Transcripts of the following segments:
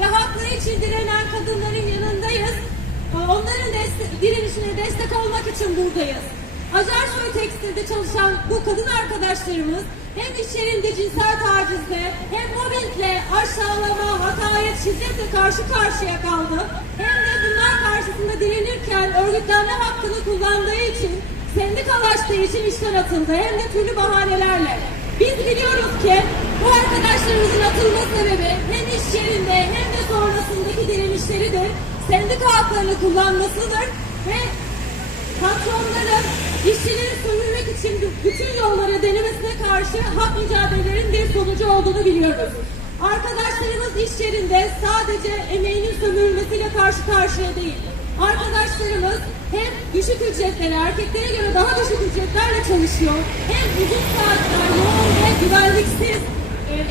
ve hakları için direnen kadınların yanındayız. Onların deste- direnişine destek olmak için buradayız. Acarsoy Tekstil'de çalışan bu kadın arkadaşlarımız hem iş cinsel tacizle hem mobbingle aşağılama, hakaret, şiddetle karşı karşıya kaldı. Hem de bunlar karşısında direnirken örgütlenme hakkını kullandığı için sendikalaştığı için işten atıldı. Hem de türlü bahanelerle. Biz biliyoruz ki arkadaşlarımızın atılma sebebi hem iş yerinde hem de sonrasındaki direnişleridir. Sendika haklarını kullanmasıdır ve patronların işçileri sömürmek için bütün yollara denemesine karşı hak mücadelelerinin bir sonucu olduğunu biliyoruz. Arkadaşlarımız iş yerinde sadece emeğinin sömürülmesiyle karşı karşıya değil. Arkadaşlarımız hem düşük ücretlere, erkeklere göre daha düşük ücretlerle çalışıyor. Hem uzun saatler, yoğun ve güvenliksiz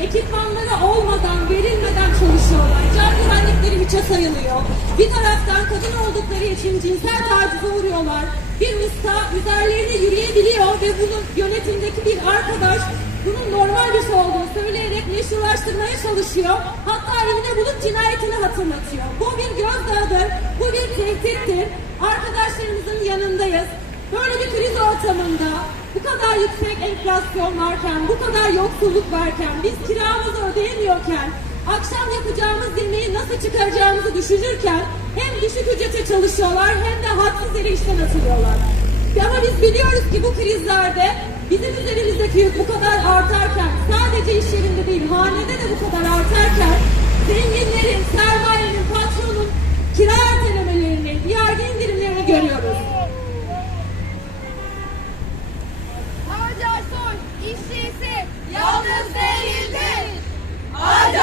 ekipmanları olmadan, verilmeden çalışıyorlar. Can güvenlikleri hiçe sayılıyor. Bir taraftan kadın oldukları için cinsel tacize uğruyorlar. Bir usta üzerlerine yürüyebiliyor ve bunun yönetimdeki bir arkadaş bunun normal bir şey olduğunu söyleyerek meşrulaştırmaya çalışıyor. Hatta evine bulup cinayetini hatırlatıyor. Bu bir gözdağıdır, bu bir tehdittir. Arkadaşlarımızın yanındayız. Böyle bir kriz ortamında bu kadar yüksek enflasyon varken, bu kadar yoksulluk varken, biz kiramızı ödeyemiyorken, akşam yapacağımız yemeği nasıl çıkaracağımızı düşünürken hem düşük ücrete çalışıyorlar hem de haksız yere işten atılıyorlar. Ama biz biliyoruz ki bu krizlerde bizim üzerimizdeki yük bu kadar artarken, sadece iş yerinde değil, hanede de bu kadar artarken, zenginlerin, sermayenin, patronun kira ertelemelerinin, yargı indirimlerini görüyoruz. Uh